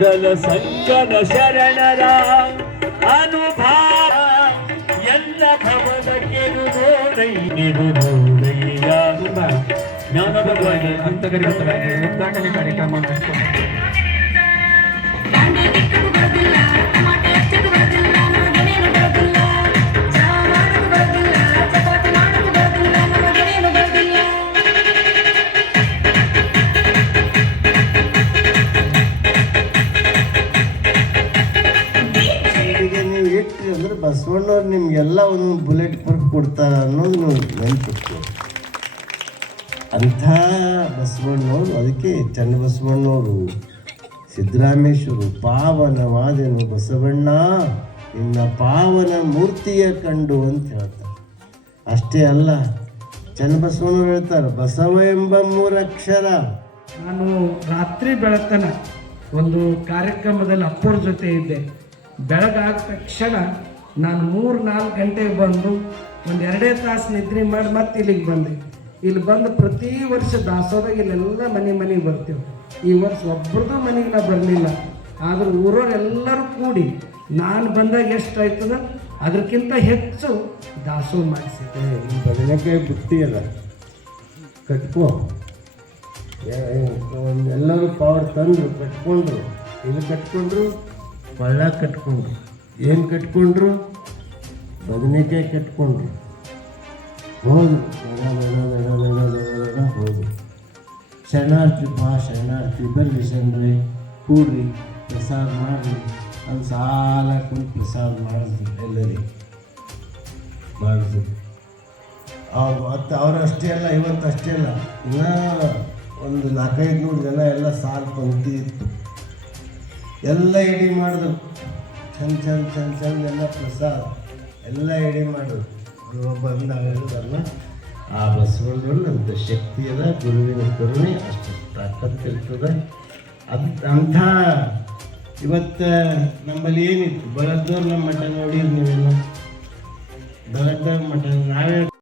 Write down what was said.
ಕೂಡಲ ಸಂಕನ ಶರಣರ ಅನುಭಾವ ಎಲ್ಲ ಭವದ ಕೆರು ನೋಡೈ ನಿರು ಕಾರ್ಯಕ್ರಮ ಬಸವಣ್ಣವ್ರು ನಿಮ್ಗೆಲ್ಲ ಒಂದು ಬುಲೆಟ್ ಪ್ರೂಫ್ ಕೊಡ್ತಾರ ಅನ್ನೋದು ನೀವು ನೆನ್ಪಿಟ್ಕೊಳ್ಳಿ ಅಂಥ ಬಸವಣ್ಣವರು, ಅದಕ್ಕೆ ಚನ್ನಬಸವಣ್ಣವರು ಸಿದ್ದರಾಮೇಶ್ವರು ಪಾವನವಾದೆನು ಬಸವಣ್ಣ, ನಿನ್ನ ಪಾವನ ಮೂರ್ತಿಯ ಕಂಡು ಅಂತ ಹೇಳ್ತಾರೆ. ಅಷ್ಟೇ ಅಲ್ಲ ಚನ್ನಬಸವಣ್ಣವ್ರು ಹೇಳ್ತಾರೆ, ಬಸವ ಎಂಬ ಮೂರಕ್ಷರ. ನಾನು ರಾತ್ರಿ ಬೆಳತನ ಒಂದು ಕಾರ್ಯಕ್ರಮದಲ್ಲಿ ಅಪ್ಪರ ಜೊತೆ ಇದ್ದೆ. ಬೆಳಗಾದ ತಕ್ಷಣ ನಾನು ಮೂರು ನಾಲ್ಕು ಗಂಟೆಗೆ ಬಂದು ಒಂದು ಎರಡೇ ತಾಸು ನಿದ್ರೆ ಮಾಡಿ ಮತ್ತೆ ಇಲ್ಲಿಗೆ ಬಂದೆ. ಇಲ್ಲಿ ಬಂದು ಪ್ರತಿ ವರ್ಷ ದಾಸೋದಾಗ ಇಲ್ಲೆಲ್ಲ ಮನೆ ಮನೆಗೆ ಬರ್ತೀವಿ. ಈ ವರ್ಷ ಒಬ್ಬರದ್ದು ಮನೆಗೆ ನಾವು ಬರಲಿಲ್ಲ. ಆದ್ರೆ ಊರವರೆಲ್ಲರೂ ಕೂಡಿ ನಾನು ಬಂದಾಗ ಎಷ್ಟು ಆಯ್ತದ ಅದಕ್ಕಿಂತ ಹೆಚ್ಚು ದಾಸೋಹ ಮಾಡಿಸಿದ್ದೆ. ಬದಲಕ್ಕೆ ಬದನೆಕಾಯಿ ಬುತ್ತಿ ಅದ. ಕಟ್ಕೋ. ಏ- ಏ- ಎಲ್ಲರೂ ಪವರ್ ತಂದು ಕಟ್ಕೊಂಡ್ರು. ಇಲ್ಲಿ ಕಟ್ಕೊಂಡ್ರು? ಒಳ್ಳೆ ಕಟ್ಕೊಂಡ್ರು. ಏನು ಕಟ್ಕೊಂಡ್ರು? ಬದನೆಕಾಯಿ ಕಟ್ಕೊಂಡ್ರು. ಹೋದು. ದಡ ಹೋದ್ರು ಶರಣಾರ್ಥಿ ಬರ್ರಿ ಶರಣರೇ. ಕೂಡ್ರಿ, ಪ್ರಸಾದ ಮಾಡ್ರಿ. ಅಲ್ಲಿ ಸಾಲ ಕುಂತು ಪ್ರಸಾದ ಮಾಡಿದ್ರು ಎಲ್ಲರಿಗೆ. ಮಾಡಿದ್ರು ಅವ್ರು ಮತ್ತು ಅವ್ರು ಅಷ್ಟೇ ಅಲ್ಲ, ಇವತ್ತು ಅಷ್ಟೇ ಅಲ್ಲ. ಇನ್ನೂ ಒಂದು ನಾಲ್ಕೈದು ನೂರು ಜನ ಎಲ್ಲ ಸಾಲು ಪಂಕ್ತಿ ಇತ್ತು. ಎಲ್ಲ ಇಡೀ ಮಾಡಿದ್ರು. ಚಂದ ಚಂದ ಚಂದ ಚಂದ ಎಲ್ಲ ಪ್ರಸಾದ ಎಲ್ಲ ಎಡಿ ಮಾಡೋದು ಗುರು ಬಂದ ಹೇಳಿದಲ್ಲ ಆ ಬಸವಣ್ಣ ಅಂತ ಶಕ್ತಿ ಅದ ಗುರುವಿನ ಕರುಣೆ ಅಷ್ಟು ತಾಕತ್ತಿರ್ತದೆ ಅದು ಅಂಥ ಇವತ್ತು ನಮ್ಮಲ್ಲಿ ಏನಿತ್ತು? ಬಳಗ್ದವ್ರು ನಮ್ಮ ಮಠ ನೋಡಿರಿ ನೀವೆಲ್ಲ? ಬಳದ್ದವ್ರ ಮಠ ನಾವೇ